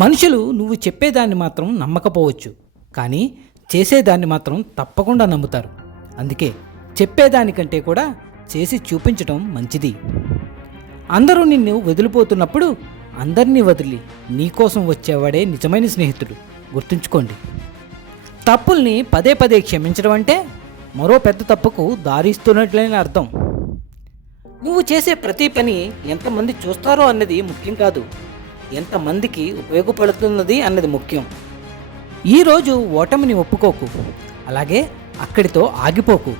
మనుషులు నువ్వు చెప్పేదాన్ని మాత్రం నమ్మకపోవచ్చు, కానీ చేసేదాన్ని మాత్రం తప్పకుండా నమ్ముతారు. అందుకే చెప్పేదానికంటే కూడా చేసి చూపించడం మంచిది. అందరూ నిన్ను వదిలిపోతున్నప్పుడు అందరినీ వదిలి నీకోసం వచ్చేవాడే నిజమైన స్నేహితుడు. గుర్తుంచుకోండి. తప్పుల్ని పదే పదే క్షమించడం అంటే మరో పెద్ద తప్పుకు దారిస్తున్నట్లనే అర్థం. నువ్వు చేసే ప్రతి పని ఎంతమంది చూస్తారో అన్నది ముఖ్యం కాదు, ఎంతమందికి ఉపయోగపడుతున్నది అన్నది ముఖ్యం. ఈరోజు ఓటమిని ఒప్పుకోకు, అలాగే అక్కడితో ఆగిపోకు.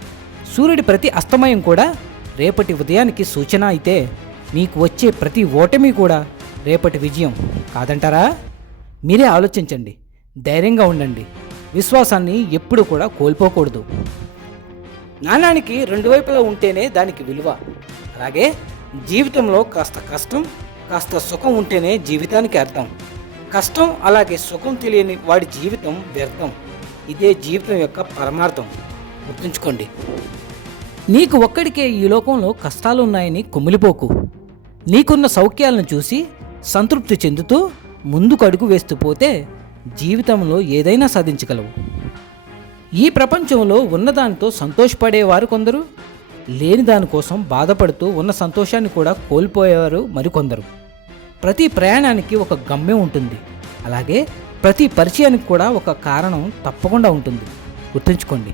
సూర్యుడి ప్రతి అస్తమయం కూడా రేపటి ఉదయానికి సూచన అయితే మీకు వచ్చే ప్రతి ఓటమి కూడా రేపటి విజయం కాదంటారా? మీరే ఆలోచించండి. ధైర్యంగా ఉండండి. విశ్వాసాన్ని ఎప్పుడు కూడా కోల్పోకూడదు. నాణానికి రెండు వైపులా ఉంటేనే దానికి విలువ. అలాగే జీవితంలో కాస్త కష్టం, కాస్త సుఖం ఉంటేనే జీవితానికి అర్థం. కష్టం అలాగే సుఖం తెలియని వాడి జీవితం వ్యర్థం. ఇదే జీవితం యొక్క పరమార్థం. గుర్తుంచుకోండి. నీకు ఒక్కడికే ఈ లోకంలో కష్టాలు ఉన్నాయని కుమిలిపోకు. నీకున్న సౌఖ్యాలను చూసి సంతృప్తి చెందుతూ ముందుకు అడుగు వేస్తూ పోతే జీవితంలో ఏదైనా సాధించగలవు. ఈ ప్రపంచంలో ఉన్నదానితో సంతోషపడేవారు కొందరు, లేని దానికోసం బాధపడుతూ ఉన్న సంతోషాన్ని కూడా కోల్పోయేవారు మరికొందరు. ప్రతి ప్రయాణానికి ఒక గమ్యం ఉంటుంది, అలాగే ప్రతి పరిచయానికి కూడా ఒక కారణం తప్పకుండా ఉంటుంది. గుర్తుంచుకోండి.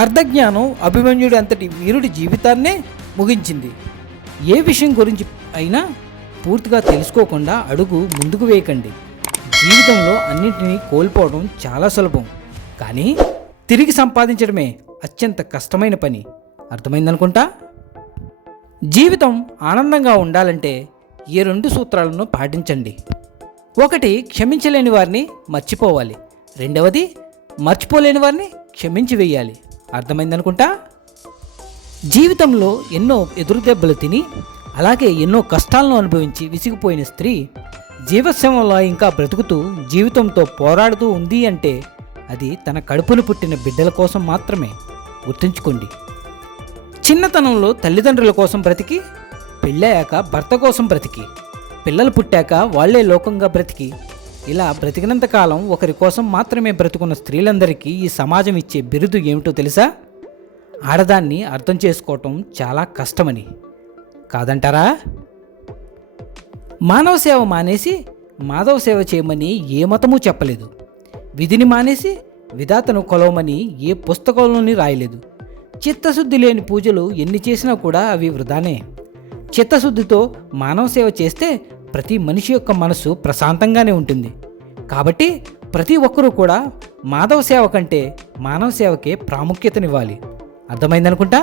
అర్ధజ్ఞానం అభిమన్యుడి అంతటి వీరుడి జీవితాన్నే ముగించింది. ఏ విషయం గురించి అయినా పూర్తిగా తెలుసుకోకుండా అడుగు ముందుకు వేయకండి. జీవితంలో అన్నింటినీ కోల్పోవడం చాలా సులభం, కానీ తిరిగి సంపాదించడమే అత్యంత కష్టమైన పని. అర్థమైందనుకుంటా. జీవితం ఆనందంగా ఉండాలంటే ఈ రెండు సూత్రాలను పాటించండి. ఒకటి, క్షమించలేని వారిని మర్చిపోవాలి. రెండవది, మర్చిపోలేని వారిని క్షమించి వేయాలి. అర్థమైందనుకుంటా. జీవితంలో ఎన్నో ఎదురుదెబ్బలు తిని అలాగే ఎన్నో కష్టాలను అనుభవించి విసిగిపోయిన స్త్రీ జీవశ్రమంలో ఇంకా బ్రతుకుతూ జీవితంతో పోరాడుతూ ఉంది అంటే అది తన కడుపును పుట్టిన బిడ్డల కోసం మాత్రమే. గుర్తుంచుకోండి. చిన్నతనంలో తల్లిదండ్రుల కోసం బ్రతికి, పెళ్ళయ్యాక భర్త కోసం బ్రతికి, పిల్లలు పుట్టాక వాళ్లే లోకంగా బ్రతికి, ఇలా బ్రతికినంతకాలం ఒకరి కోసం మాత్రమే బ్రతుకున్న స్త్రీలందరికీ ఈ సమాజం ఇచ్చే బిరుదు ఏమిటో తెలుసా? ఆడదాన్ని అర్థం చేసుకోవటం చాలా కష్టమని. కాదంటారా? మానవ సేవ మానేసి మాధవ సేవ చేయమని ఏ మతము చెప్పలేదు. విధిని మానేసి విధాతను కొలవమని ఏ పుస్తకంలోని రాయలేదు. చిత్తశుద్ధి లేని పూజలు ఎన్ని చేసినా కూడా అవి వృధానే. చిత్తశుద్ధితో మానవ సేవ చేస్తే ప్రతి మనిషి యొక్క మనసు ప్రశాంతంగానే ఉంటుంది. కాబట్టి ప్రతి ఒక్కరూ కూడా మాధవ సేవ కంటే మానవ సేవకే ప్రాముఖ్యతనివ్వాలి. అర్థమైందనుకుంటా.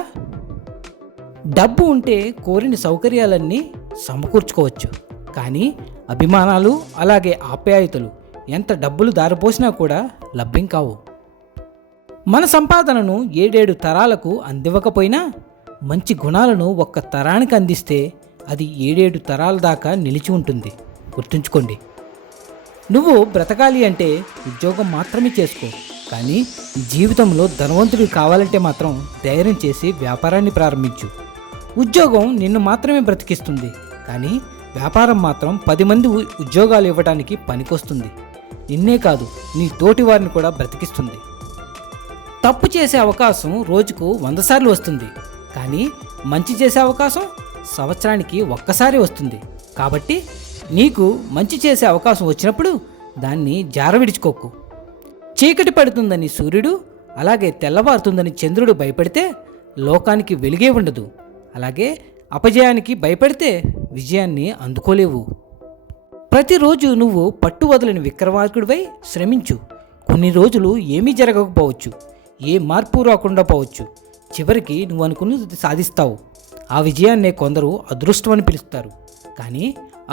డబ్బు ఉంటే కోరిన సౌకర్యాలన్నీ సమకూర్చుకోవచ్చు, కానీ అభిమానాలు అలాగే ఆప్యాయతలు ఎంత డబ్బులు దారిపోసినా కూడా లభ్యం కావు. మన సంపాదనను 7 తరాలకు అందివ్వకపోయినా మంచి గుణాలను ఒక్క తరానికి అందిస్తే అది 7 తరాల దాకా నిలిచి ఉంటుంది. గుర్తుంచుకోండి. నువ్వు బ్రతకాలి అంటే ఉద్యోగం మాత్రమే చేసుకో, కానీ జీవితంలో ధనవంతుడు కావాలంటే మాత్రం ధైర్యం చేసి వ్యాపారాన్ని ప్రారంభించు. ఉద్యోగం నిన్ను మాత్రమే బ్రతికిస్తుంది, కానీ వ్యాపారం మాత్రం 10 మంది ఉద్యోగాలు ఇవ్వడానికి పనికొస్తుంది. నిన్నే కాదు, నీ తోటి వారిని కూడా బ్రతికిస్తుంది. తప్పు చేసే అవకాశం రోజుకు 100 సార్లు వస్తుంది, కానీ మంచి చేసే అవకాశం సంవత్సరానికి ఒక్కసారి వస్తుంది. కాబట్టి నీకు మంచి చేసే అవకాశం వచ్చినప్పుడు దాన్ని జారవిడుచుకోకు. చీకటి పడుతుందని సూర్యుడు, అలాగే తెల్లవారుతుందని చంద్రుడు భయపడితే లోకానికి వెలుగే ఉండదు. అలాగే అపజయానికి భయపడితే విజయాన్ని అందుకోలేవు. ప్రతిరోజు నువ్వు పట్టు వదలని విక్రమార్కుడివై శ్రమించు. కొన్ని రోజులు ఏమీ జరగకపోవచ్చు, ఏ మార్పు రాకుండా పోవచ్చు. చివరికి నువ్వు అనుకున్నది సాధిస్తావు. ఆ విజయాన్నే కొందరు అదృష్టం అని పిలుస్తారు, కానీ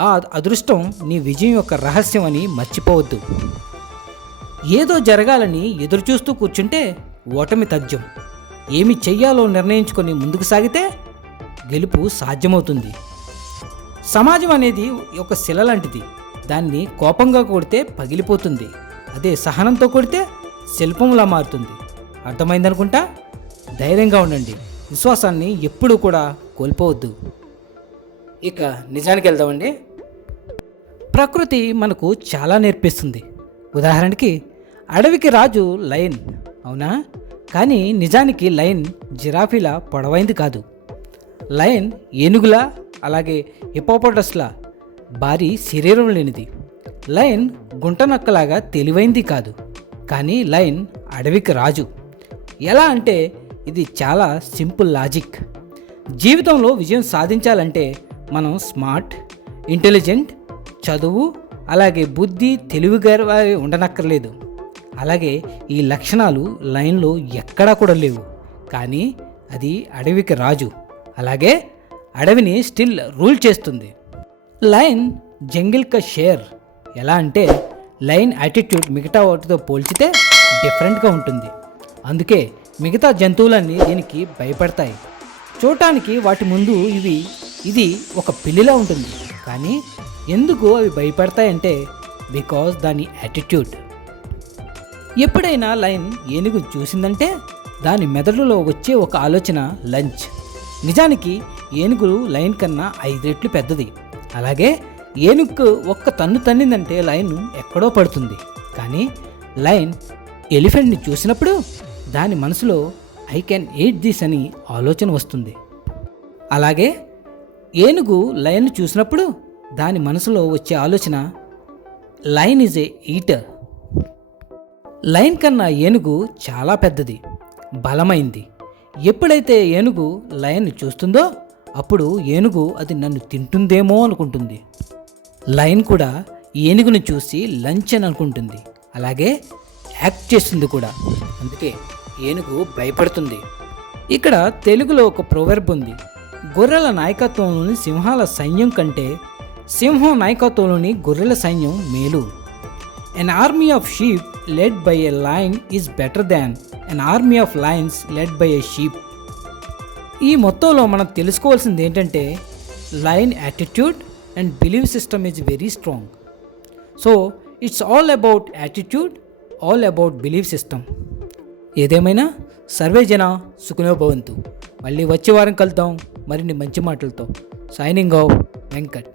ఆ అదృష్టం నీ విజయం యొక్క రహస్యం అని మర్చిపోవద్దు. ఏదో జరగాలని ఎదురుచూస్తూ కూర్చుంటే ఓటమి తథ్యం. ఏమి చెయ్యాలో నిర్ణయించుకొని ముందుకు సాగితే గెలుపు సాధ్యమవుతుంది. సమాజం అనేది ఒక శిల లాంటిది. దాన్ని కోపంగా కొడితే పగిలిపోతుంది, అదే సహనంతో కొడితే శిల్పంలా మారుతుంది. అర్థమైందనుకుంటా. ధైర్యంగా ఉండండి. విశ్వాసాన్ని ఎప్పుడూ కూడా కోల్పోవద్దు. ఇక నిజానికి వెళ్దామండి. ప్రకృతి మనకు చాలా నేర్పిస్తుంది. ఉదాహరణకి అడవికి రాజు లయన్, అవునా? కానీ నిజానికి లయన్ జిరాఫీలా పొడవైంది కాదు. లయన్ ఏనుగులా, అలాగే హిపోపోటస్లా భారీ శరీరం లేనిది. లయన్ గుంటనక్కలాగా తెలివైంది కాదు. కానీ లయన్ అడవికి రాజు. ఎలా అంటే ఇది చాలా సింపుల్ లాజిక్. జీవితంలో విజయం సాధించాలంటే మనం స్మార్ట్, ఇంటెలిజెంట్, చదువు, అలాగే బుద్ధి, తెలివిగా ఉండనక్కర్లేదు. అలాగే ఈ లక్షణాలు లయన్లో ఎక్కడా కూడా లేవు. కానీ అది అడవికి రాజు. అలాగే అడవిని స్టిల్ రూల్ చేస్తుంది. లయన్ జంగిల్ కా షేర్. ఎలా అంటే లయన్ యాటిట్యూడ్ మిగతా వాటితో పోల్చితే డిఫరెంట్గా ఉంటుంది. అందుకే మిగతా జంతువులన్నీ దీనికి భయపడతాయి. చూడటానికి వాటి ముందు ఇది ఒక పిల్లిలా ఉంటుంది. కానీ ఎందుకు అవి భయపడతాయంటే బికాజ్ దాని యాటిట్యూడ్. ఎప్పుడైనా లయన్ ఏనుగు చూసిందంటే దాని మెదడులో వచ్చే ఒక ఆలోచన లంచ్. నిజానికి ఏనుగు లయన్ కన్నా 5 రెట్లు పెద్దది. అలాగే ఏనుగుకు ఒక్క తన్ను తన్నిందంటే లయన్ ఎక్కడో పడుతుంది. కానీ లయన్ ఎలిఫెంట్ని చూసినప్పుడు దాని మనసులో ఐ కెన్ ఈట్ దిస్ అని ఆలోచన వస్తుంది. అలాగే ఏనుగు లయన్ చూసినప్పుడు దాని మనసులో వచ్చే ఆలోచన lion is a eater. Lion కన్నా ఏనుగు చాలా పెద్దది, బలమైంది. ఎప్పుడైతే ఏనుగు లయన్ని చూస్తుందో అప్పుడు ఏనుగు అది నన్ను తింటుందేమో అనుకుంటుంది. లయన్ కూడా ఏనుగును చూసి లంచ్ అని అనుకుంటుంది. అలాగే యాక్ట్ చేస్తుంది కూడా. అందుకే ఏనుగు భయపడుతుంది. ఇక్కడ తెలుగులో ఒక ప్రొవర్బ్ ఉంది. గొర్రెల నాయకత్వంలోని సింహాల సైన్యం కంటే సింహం నాయకత్వంలోని గొర్రెల సైన్యం మేలు. An army of sheep led by a lion is better than an army of lions led by a sheep. ఈ మొత్తంలో మనం తెలుసుకోవాల్సింది ఏంటంటే lion attitude and believe system is very strong. So it's all about attitude, all about believe system. ఏదేమైనా survey జన సుఖినో భవంతు. మళ్ళీ వచ్చే వారం కలుద్దాం మరిన్ని మంచి మాటలతో. Signing off Venkat.